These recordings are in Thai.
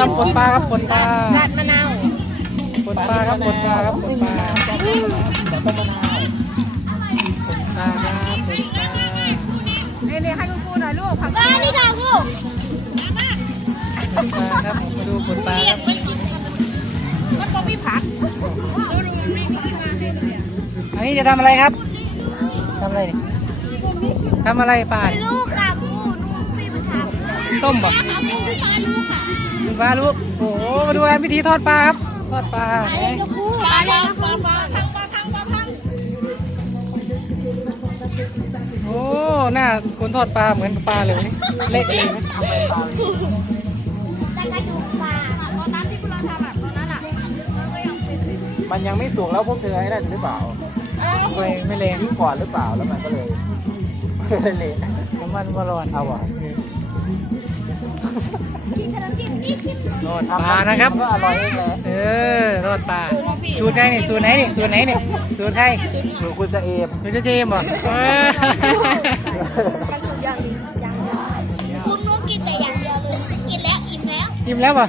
ต้องปนปลาครับปนปลาดัดมะนาวปนปลาครับปนปลาครับปนปลาปนปลาครับนา่นี่ให้ลูกปูหน่อยลูกผักนี่ค่ะลูกปนปลาครับดูปนปลาครับมันก็มีผักดูดูไม่มีที่มาให้เลยอันนี้จะทำอะไรครับทำอะไรทำอะไรป่านลูกค่ะต้มบะมีฟ้าลูกโอ้โหดูการพิธีทอดปลาครับทอดปลาปลาเลยปลาปลาทังปลาทังปลาโอ้หน้าคนทอดปลาเหมือนปลาเลย เละเลยไหมมันยังไม่สุกแล้วพวกเธอให้ได้หรือเปล่าไม่เลงก่อนหรือเปล่าแล้วมันก็เลยเลยน้ำมันมาร้อนเอาว่ะปลานะครับเออรสปลาสูตรไหนนี่สูตรไหนนี่สูตรไหนนี่สูตรไทยสูตรคุณจะเอมคุณจะเจมบ่กินแล้ว อิ่มแล้วอิ่มแล้วป่ะ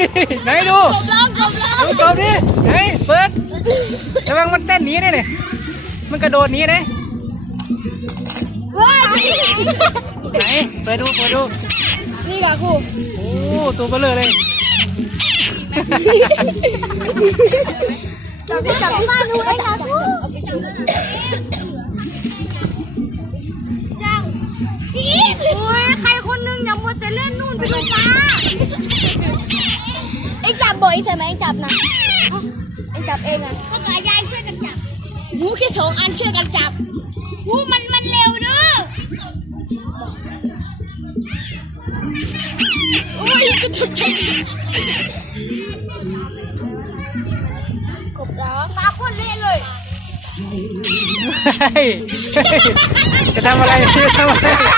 ฮ้ยไหนดูดูตบดิเฮ้ยเปิดระวังมันเต้นนีเนี่ยนี่มันกระโดดนี้นี่ไหนเปิดดูเปิดดูนี่ละคู่โอ้ตัวเบลเลยจับจับบ้านดูเลยค่ะคู่ใช่ไหมเองจับนะเองจับเองอ่ะพขอกัยายช่วยกันจับหูแค่สองอันช่วยกันจับหูมันมันเร็วด้วยโอ้ยก็ถากใจกบแล้วคนเล่นเลยจะทำอะไรจะทำอะไร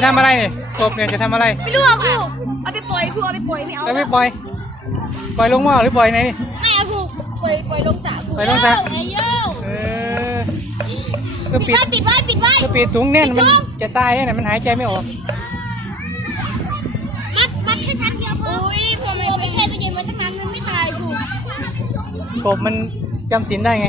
ะทำอะไรนี่กบเนี่ยจะทำอะไรไม่รู้ครูเอาไปปล่อยครูเอาไปปล่อยไม่เอาไปปล่อย ปล่อยลงว่าหรือปล่อยในไม่เ่ะครูปล่อย ปล่อยลงสระปล่อยลงสระเออปิดไว้ ปิดไว้ปิดไว้คืปิดถุงแน่นมันจะตายแน่มันหายใจไม่ออก มัด มัดแค่คั้งเดียวพออุ้ยผมไม่ใช่ตัวเย็นมาตั้งนานมันไม่ตายอยู่กบมันจำสินได้ไง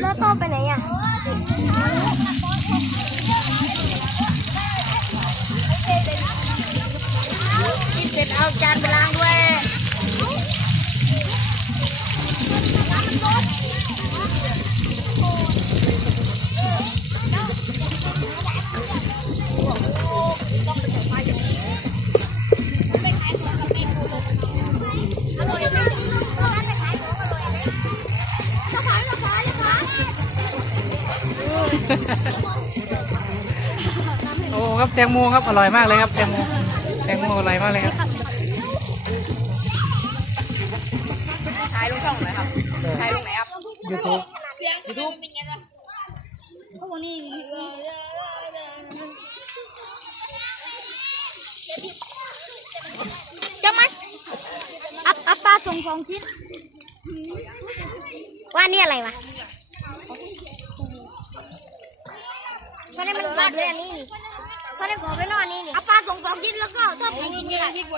แล้วต้ไปไหนอ่ะกินเสร็จเอาจานไปล้างด้วยโอ้ครับแตงโมครับอร่อยมากเลยครับแตงโมแตงโมอร่อยมากเลยครับถ่ายลงช่องไหนครับถ่ายลงไหนครับยูทูบยูทูบเป็นไงบ้างโอนี่จะมาอัพอัพปลาส่งสองชิ้นว่านี่อะไรวะขาได้มันบ้าดเลยอันนี้นี่เขาได้ขอไปนอนนี่นี่อาปลาสองสองกินแล้วก็ชอบไข่กินนทำไี่แหละเฮ้ยกู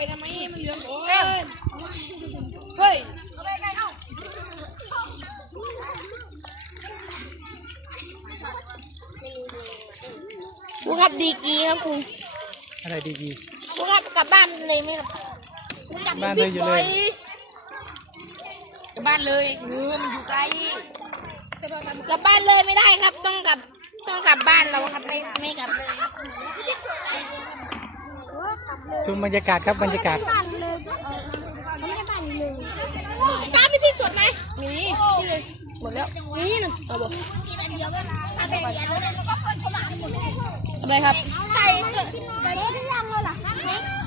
กลับดีกีครับกูอะไรดีกีกูกลับกลับบ้านเลยไม่ครับกกลับบ้านเลยอยู่เลย กลับบ้านเลยเออมันอยู่ไกล กลับบ้านเลยไม่ได้ครับต้องกลับต้องกลับบ้านเราครับไม่ไม่กลับเลยชมบรรยากาศครับ บรรยากาศน้ำมีพริกสดไหมมีหมดแล้วนี่นะเอาบอกไปครับไปไปลินยังเลยหรอ